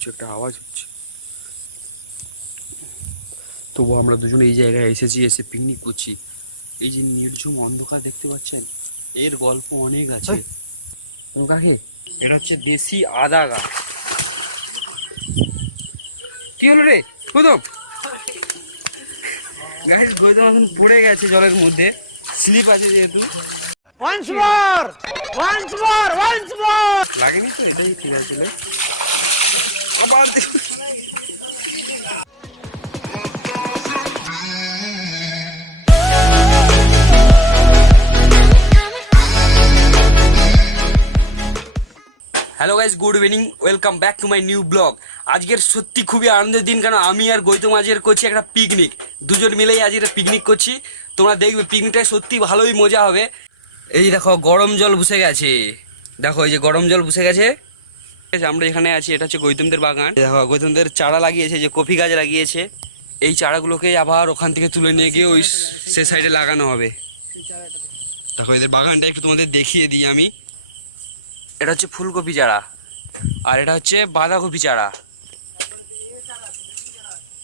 কিছু একটা আওয়াজ হচ্ছে। তবু আমরা দুজনে এই জায়গায় এসেছি, এসে পিকনিক করছি। এই যে নির্ঝুম অন্ধকার দেখতে পাচ্ছেন, এর গল্প অনেক আছে। কাকে এটা হচ্ছে দেশি আদা গাছ। কি হলো রে গৌতম? গাইস গৌতম এখন পড়ে গেছে জলের মধ্যে, স্লিপ আছে যেহেতু। লাগেনি তো, এটাই ঠিক আছে। আবার hello guys, good evening, welcome back to my new blog. আজকের সত্যি খুবই আনন্দের দিন, কারণ আমি আর গৌতম আজকের করছি একটা পিকনিক। দুজন মিলেই আজকের পিকনিক করছি। তোমরা দেখবে পিকনিকটা সত্যি ভালোই মজা হবে। এই দেখো গরম জল বসে গেছে, দেখো এই যে গরম জল বসে গেছে। আমরা এখানে আছি, এটা হচ্ছে গৌতমদের বাগান। দেখো গৌতমদের চারা লাগিয়েছে, যে কফি গাছ লাগিয়েছে। এই চারাগুলোকে আবার ওখান থেকে তুলে নিয়ে গিয়ে ওই সে সাইডে লাগানো হবে। দেখো এদের বাগানটা একটু তোমাদের দেখিয়ে দিই আমি। এটা হচ্ছে ফুলকপি চারা, আর এটা হচ্ছে বাঁধাকপি চারা,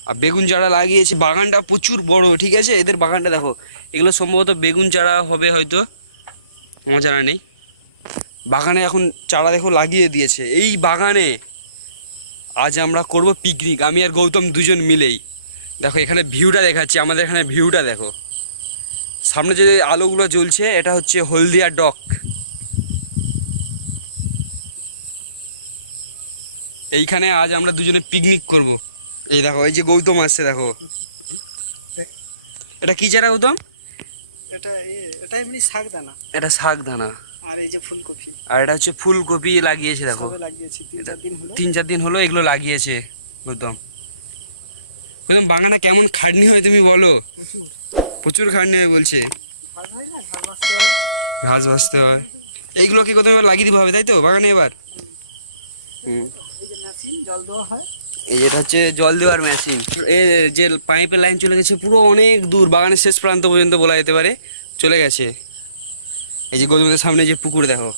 আর বেগুন চারা লাগিয়েছে। বাগানটা প্রচুর বড়, ঠিক আছে। এদের বাগানটা দেখো, এগুলো সম্ভবত বেগুন চারা হবে হয়তো, আমার জানা নেই। বাগানে এখন চারা দেখো লাগিয়ে দিয়েছে। এই বাগানে আজ আমরা করব পিকনিক, আমি আর গৌতম দুজন মিলেই। দেখো এখানে ভিউটা দেখাচ্ছি, আমাদের এখানে ভিউটা দেখো। সামনে যে আলোগুলো জ্বলছে এটা হচ্ছে হলদিয়া ডক। এইখানে আজ আমরা দুজনে পিকনিক করব। এই দেখো এই যে গৌতম আসছে, দেখো এটা কি চারা গৌতম? এটা এমনি শাকদানা। এটা শাকদানা। আর এই যে ফুলকপি, আর এটা হচ্ছে ফুলকপি লাগিয়েছে। দেখো লাগিয়েছি 3-4 দিন হলো। 3-4 দিন হলো এগুলো লাগিয়েছে গৌতম। গৌতম বাগানটা কেমন খাটনি হয় তুমি বলো? প্রচুর খাটনি হয় বলছে, ঘাস বাছতে হয়। এইগুলোকে গৌতম এবার লাগিয়ে দিতে হবে, তাই তো বাগানে এবার? জল দেওয়া হয়। এই যেটা হচ্ছে জল দেওয়ার মেশিন। এই যে পাইপের লাইন চলে গেছে পুরো অনেক দূর, বাগানের শেষ প্রান্ত পর্যন্ত বলা যেতে পারে চলে গেছে। এই যে গৌতমের সামনে যে পুকুর দেখো,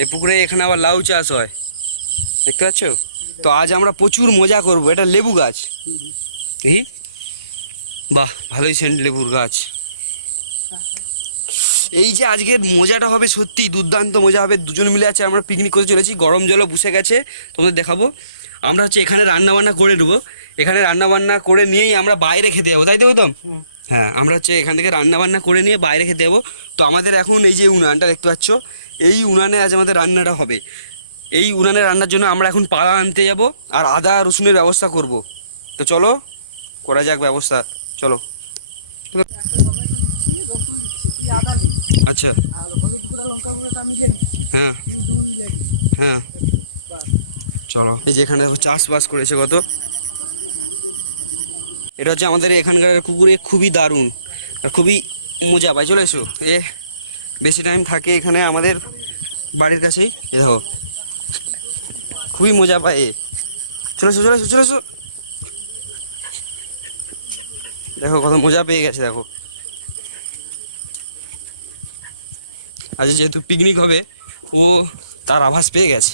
এই পুকুরে এখানে আবার লাউ চাষ হয়, দেখতে পাচ্ছ তো। আজ আমরা প্রচুর মজা করব। এটা লেবু গাছ, দেখি, বাহ ভালোই সেন্ট লেবুর গাছ। এই যে আজকের মজাটা হবে সত্যি দুর্দান্ত মজা হবে। দুজন মিলে আছে, আমরা পিকনিক করতে চলেছি। গরম জলও বসে গেছে, তোমাদের দেখাবো। আমরা হচ্ছে এখানে রান্নাবান্না করে নেবো, এখানে রান্নাবান্না করে নিয়েই আমরা বাইরে খেতে যাবো, তাই তো গৌতম? হ্যাঁ, আমরা হচ্ছে এখান থেকে রান্নাবান্না করে নিয়ে বাইরে খেতে যাবো। তো আমাদের এখন এই যে উনানটা দেখতে পাচ্ছ, এই উনানে আজ আমাদের রান্নাটা হবে। এই উনানে রান্নার জন্য আমরা এখন পালা আনতে যাব আর আদা রসুনের ব্যবস্থা করব। তো চলো করা যাক ব্যবস্থা, চলো। আচ্ছা, হ্যাঁ হ্যাঁ চলো। এই যে এখানে চাষবাস করেছে কত। এটা হচ্ছে আমাদের এখানকার কুকুরে খুবই দারুণ আর খুবই মজা পায়। চলে এসো, বেশি টাইম থাকে এখানে আমাদের বাড়ির কাছেই। এ দেখো খুবই মজা পায় এ। চলে এসো চলে এসো চলে এসো, দেখো কত মজা পেয়ে গেছে। দেখো আজ যেহেতু পিকনিক হবে, ও তার আভাস পেয়ে গেছে।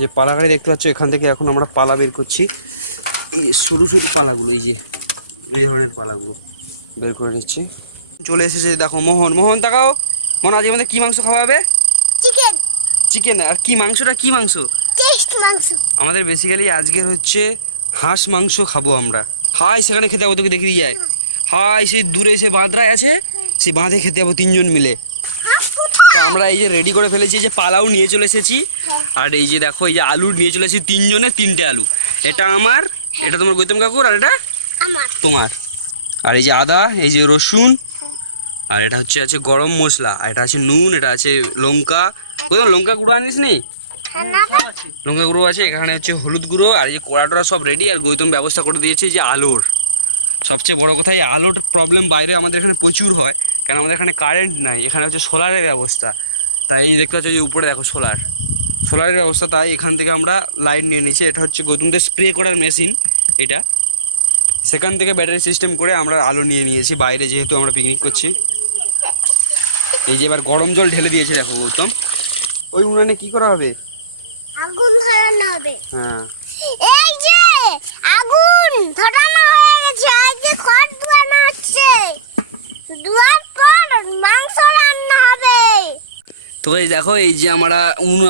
যে পালা গাড়ি দেখতে পাচ্ছ, এখান থেকে এখন আমরা পালা বের করছি। সরু সরু পালাগুলো, এই যে এই ধরনের পালাগুলো বের করে নিচ্ছি। চলে এসেছে দেখো মোহন। মোহন তাকাও, মোহন আজ আমাদের কি মাংস খাওয়া হবে? চিকেন। চিকেন? আর কি মাংসটা কি মাংস? টেস্ট মাংস। আমাদের বেসিক্যালি আজকের হচ্ছে হাঁস মাংস খাবো আমরা। হাই সেখানে খেতে যাবো, তোকে দেখে দিয়ে যায়। হাই সেই দূরে সে বাঁধরায় আছে, সেই বাঁধে খেতে যাবো 3 জন মিলে। তো আমরা এই যে রেডি করে ফেলেছি, যে পালাও নিয়ে চলে এসেছি। আর এই যে দেখো এই যে আলু নিয়ে চলে এসেছি, 3 জনের 3টে আলু। এটা আমার, এটা তোমার গৌতম কাকুর, আর এটা তোমার। আর এই যে আদা, এই যে রসুন, আর এটা হচ্ছে আছে গরম মশলা, আর এটা আছে নুন, এটা আছে লঙ্কা। গৌতম লঙ্কা গুঁড়ো আনিস নি? লঙ্কা গুঁড়ো আছে, এখানে হচ্ছে হলুদ গুঁড়ো, আর এই যে কড়াটা সব রেডি। আর গৌতম ব্যবস্থা করে দিয়েছে যে আলুর। সবচেয়ে বড় কথা, এই আলোর প্রবলেম বাইরে আমাদের এখানে প্রচুর হয়, কারণ আমাদের এখানে কারেন্ট নাই। এখানে হচ্ছে সোলারের ব্যবস্থা, তাই এই দেখতে পাচ্ছ যে উপরে দেখো সোলারের ব্যবস্থা। তাই এখান থেকে আমরা লাইট নিয়ে নিচ্ছি। এটা হচ্ছে গৌতমদের স্প্রে করার মেশিন এটা। সেখান থেকে ব্যাটারি সিস্টেম করে আমরা আলো নিয়ে নিয়েছি বাইরে, যেহেতু আমরা পিকনিক করছি। এই যে এবার গরম জল ঢেলে দিয়েছে দেখো গৌতম। ওই উনানে কি করা হবে? আগুন ধরানো হবে। হ্যাঁ এই যে আগুন ধরানো হয়ে গেছে, এই যে খড় ধোয়ানো হচ্ছে, ধোয়ার পর মাংস রান্না হবে। তো এই দেখো, এই যে আমরা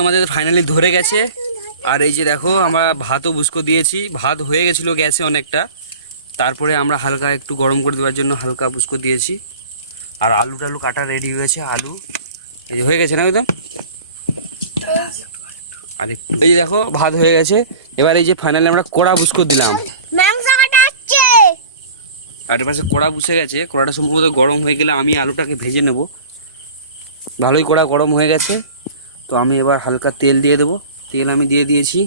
আমাদের ফাইনালি ধরে গেছে। আর এই যে দেখো, আমরা ভাতও বুসকো দিয়েছি, ভাত হয়ে গেছিলো গ্যাসে অনেকটা, তারপরে আমরা হালকা একটু গরম করে দেওয়ার জন্য হালকা বুসকো দিয়েছি। আর আলু টালু কাটা রেডি হয়েছে, আলু এই যে হয়ে গেছে না একদম। আর এই যে দেখো ভাত হয়ে গেছে। এবার এই যে ফাইনালি আমরা কড়া বুসকো দিলাম, মাংস কাটা হচ্ছে। আর এর পাশে কড়া বসে গেছে। কড়াটা সম্ভবত গরম হয়ে গেলে আমি আলুটাকে ভেজে নেব। ভালোই কড়া গরম হয়ে গেছে, তো আমি এবার হালকা তেল দিয়ে দেবো। তেল আমি দিয়ে দিয়েছি।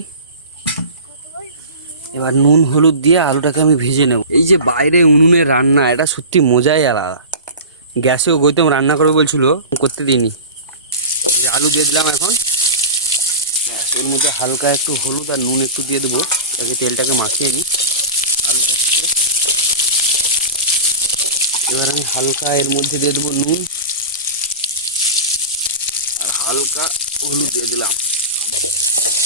এবার নুন হলুদ দিয়ে আলুটাকে আমি ভেজে নেব। এই যে বাইরে উনুনের রান্না, এটা সত্যি মজাই আলাদা। গ্যাসেও গৌতম রান্না করে বলছিল, করতে দিইনি। যে আলু দিয়ে দিলাম এখন, এর মধ্যে হালকা একটু হলুদ আর নুন একটু দিয়ে দেবো, তাকে তেলটাকে মাখিয়ে নিই আলুটা। এবার আমি হালকা এর মধ্যে দিয়ে দেবো নুন আর হালকা হলুদ দিয়ে দিলাম।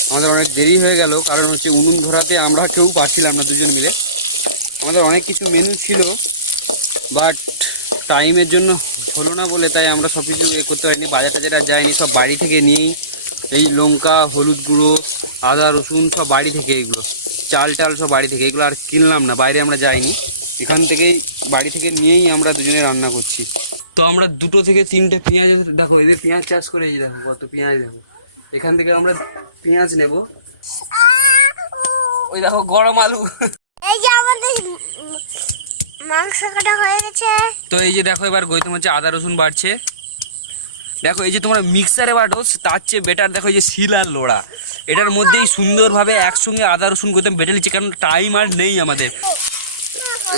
আমাদের অনেক দেরি হয়ে গেল, কারণ হচ্ছে উনুন ধরাতে আমরা কেউ পারছিলাম না দুজন মিলে। আমাদের অনেক কিছু মেনু ছিল, বাট টাইমের জন্য হলো না বলে তাই আমরা সব কিছু করতে পারিনি। বাজার টাজার আর যায়নি, সব বাড়ি থেকে নিয়েই, এই লঙ্কা হলুদ গুঁড়ো আদা রসুন সব বাড়ি থেকে, এইগুলো চাল টাল সব বাড়ি থেকে, এগুলো আর কিনলাম না, বাইরে আমরা যাইনি। এখান থেকেই বাড়ি থেকে নিয়েই আমরা দুজনে রান্না করছি। তো আমরা 2 থেকে 3টে পেঁয়াজ, দেখো এদের পেঁয়াজ চাষ করে, এই দেখো কত পেঁয়াজ। দেখো এখান থেকে আমরা পেঁয়াজ নেব। ওই দেখো গরম আলু। এই যে আমাদের মাংস কাটা হয়ে গেছে। তো এই যে দেখো, এবার গৌতম হচ্ছে আদা রসুন বাড়ছে। দেখো এই যে তোমরা মিক্সারে বাটো, তার চেয়ে বেটার দেখো এই যে শিল আর লোড়া, এটার মধ্যেই সুন্দরভাবে একসঙ্গে আদা রসুন গৌতম বেটে নিচ্ছে, কারণ টাইম আর নেই আমাদের।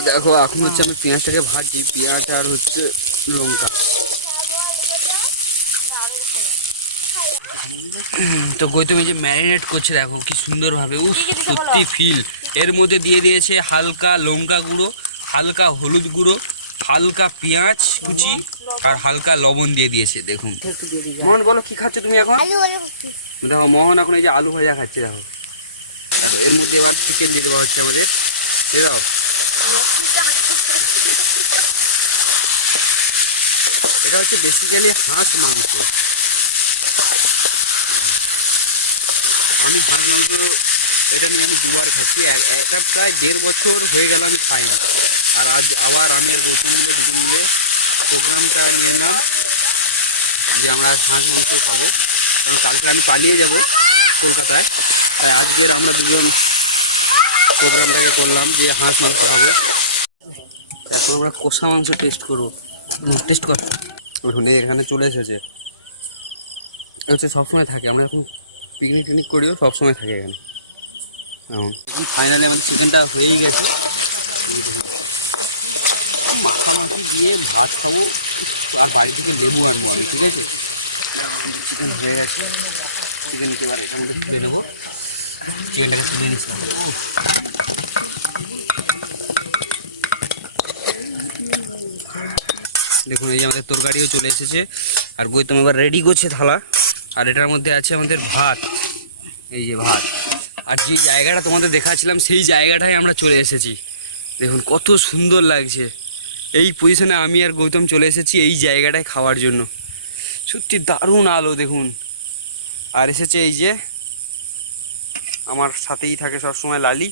দেখো এখন হচ্ছে আমি পেঁয়াজটাকে ভাজি, পেঁয়াজ আর হচ্ছে লঙ্কা। তো গৌতম এই যে ম্যারিনেট করছে, দেখো কি সুন্দরভাবে, সত্যি ফিল। এর মধ্যে দিয়ে দিয়েছে হালকা লঙ্কা গুঁড়ো, হালকা হলুদ গুঁড়ো, হালকা পেঁয়াজ কুচি আর হালকা লবণ দিয়ে দিয়েছে। দেখুন মোহন, বলো কি খাচ্ছ তুমি এখন? দেখো মোহন এখন এই যে আলু ভাজা খাচ্ছে। দেখো এর মধ্যে এবার চিকেন দিয়ে দেওয়া হচ্ছে আমাদের। দাও, এটা হচ্ছে বেসিক্যালি হাঁস মাংস। আমি হাঁস মাংস এটা নিয়ে আমি 2বার খাচ্ছি, একটা প্রায় 1.5 বছর হয়ে গেল আমি খাই না। আর আজ আবার আমি আর গৌতম মিলে দুজন মিলে প্রোগ্রামটা নিয়ে নিলাম যে আমরা হাঁস মাংস খাবো, কারণ কালকে আমি পালিয়ে যাব কলকাতায়। তাই আজকের আমরা দুজন প্রোগ্রামটাকে করলাম যে হাঁস মাংস খাবো। এখন আমরা কষা মাংস টেস্ট করবো। টেস্ট কর, ওখানে এখানে চলে এসেছে। হচ্ছে সবসময় থাকে, আমরা যখন পিকনিক টিকনিক করিও সবসময় থাকে এখানে। এখন ফাইনালি আমাদের চিকেনটা হয়েই গেছে। মাখামাখি দিয়ে ভাত খাবো, আর বাড়ি থেকে লেবু আনবো আমি, ঠিক আছে? চিকেন হয়ে গেছে, চিকেনকে এবার এখানে তুলে নেবো। চিকেনটাকে তুলে নিচ্ছিলাম। দেখুন এই যে আমাদের তরকারিও চলে এসেছে, আর গৌতম এবার রেডি করছে থালা। আর এটার মধ্যে আছে আমাদের ভাত, এই যে ভাত। আর যে জায়গাটা তোমাদের দেখাচ্ছিলাম সেই জায়গাটায় আমরা চলে এসেছি। দেখুন কত সুন্দর লাগছে। এই পজিশনে আমি আর গৌতম চলে এসেছি এই জায়গাটায় খাওয়ার জন্য। সত্যি দারুণ আলো দেখুন। আর এসেছে এই যে আমার সাথেই থাকে সবসময় লালি,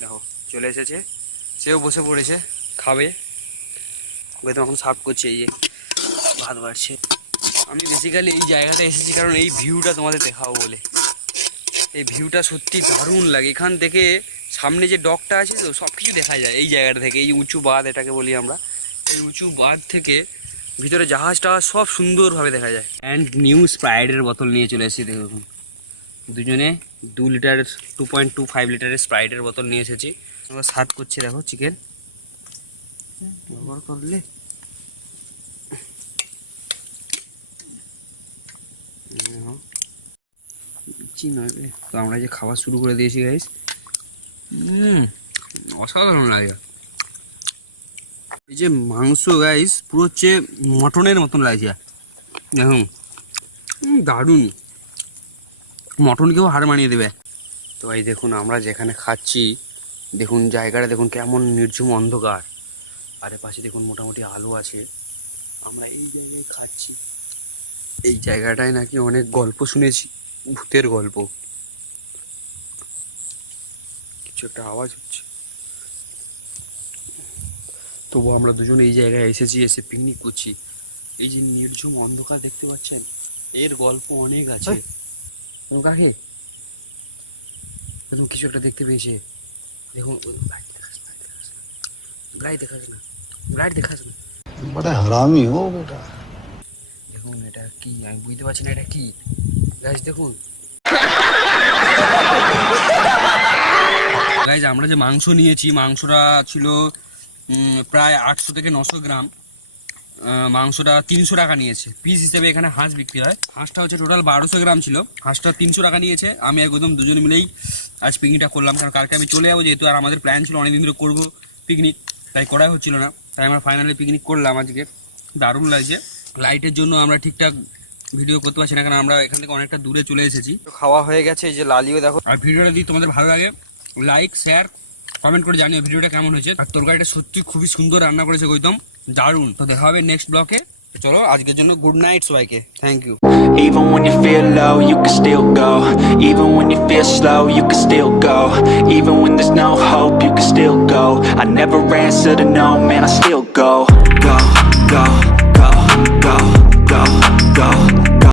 দেখো চলে এসেছে, সেও বসে পড়েছে খাবে। গৌতম এখন সার্ভ করছে, এই যে ভাত বাড়ছে। আমি বেসিক্যালি এই জায়গাটা এসেছি কারণ এই ভিউটা তোমাদের দেখাবো বলে। এই ভিউটা সত্যি দারুণ লাগে। এখান থেকে সামনে যে ডকটা আছে তো সব কিছু দেখা যায় এই জায়গাটা থেকে। এই উঁচু বাঁধ এটাকে বলি আমরা, এই উঁচু বাঁধ থেকে ভিতরে জাহাজ টাহাজ সব সুন্দরভাবে দেখা যায়। অ্যান্ড নিউ স্প্রাইটের বোতল নিয়ে চলে এসেছি। দেখুন দুজনে 2 লিটার 2.25 লিটারের স্প্রাইটের বোতল নিয়ে এসেছি। আমরা সার্ভ করছি, দেখো চিকেন ব্যবহার করলে তো আমরা যে খাবার শুরু করে দিয়েছি গাইস। অসাধারণ লাগে। এই যে মাংস গাইস পুরো হচ্ছে মটনের মতন লাগছে। দেখুন দারুণ। মটনকেও হার মানিয়ে দেবে। তো ভাই দেখুন আমরা যেখানে খাচ্ছি, দেখুন জায়গাটা দেখুন কেমন নির্ঝুম অন্ধকার, আর পাশে দেখুন মোটামুটি আলো আছে। আমরা এই জায়গায় খাচ্ছি। এই জায়গাটায় নাকি অনেক গল্প শুনেছি, ভূতের গল্প। কিছু একটা আওয়াজ হচ্ছে, তবু আমরা দুজন এই জায়গায় এসেছি, এসে পিকনিক করছি। এই যে নির্ঝুম অন্ধকার দেখতে পাচ্ছেন, এর গল্প অনেক আছে। কাকে দেখুন কিছু একটা দেখতে পেয়েছে, দেখুন লাইট দেখাস না, লাইট দেখাস না। बड़ा हरामी हो बेटा। দেখুন এটা কি, আমি বুঝতে পারছি না এটা কি। গাইস দেখুন, গাইস আমরা যে মাংস নিয়েছি, মাংসটা ছিল প্রায় 800 থেকে 900 গ্রাম। মাংসটা 300 টাকা নিয়েছে পিস হিসেবে। এখানে হাঁস বিক্রি হয়, হাঁসটা হচ্ছে টোটাল 1200 গ্রাম ছিল, হাঁসটা 300 টাকা নিয়েছে। আমি একদম দুজন মিলেই আজ পিকনিকটা করলাম, কারণ কালকে আমি চলে যাবো, যেহেতু আর আমাদের প্ল্যান ছিল অনেকদিন ধরে করবো পিকনিক, তাই করাই হচ্ছিল না। তাই আমরা ফাইনালি পিকনিক করলাম আজকে। দারুণ লাগছে। লাইটের জন্য আমরা ঠিকঠাক ভিডিও করতে পারছি না, কারণ আমরা এখান থেকে অনেকটা দূরে চলে এসেছি। খাওয়া হয়ে গেছে, এই যে লালিও দেখো। আর ভিডিওটা যদি তোমাদের ভালো লাগে লাইক শেয়ার কমেন্ট করে জানিও ভিডিওটা কেমন হয়েছে। আর তরকারিটা সত্যি খুবই সুন্দর রান্না করেছে গৌতম, দারুণ। তো দেখা হবে নেক্সট ব্লকে। চলো আজকের জন্য গুড নাইট সবাইকে, thank you. Even when you feel low, you can still go. Even when you feel slow, you can still go. Even when there's no hope, you can still go. I never answer to no, man, I still go. Go, go, go, go, go, go.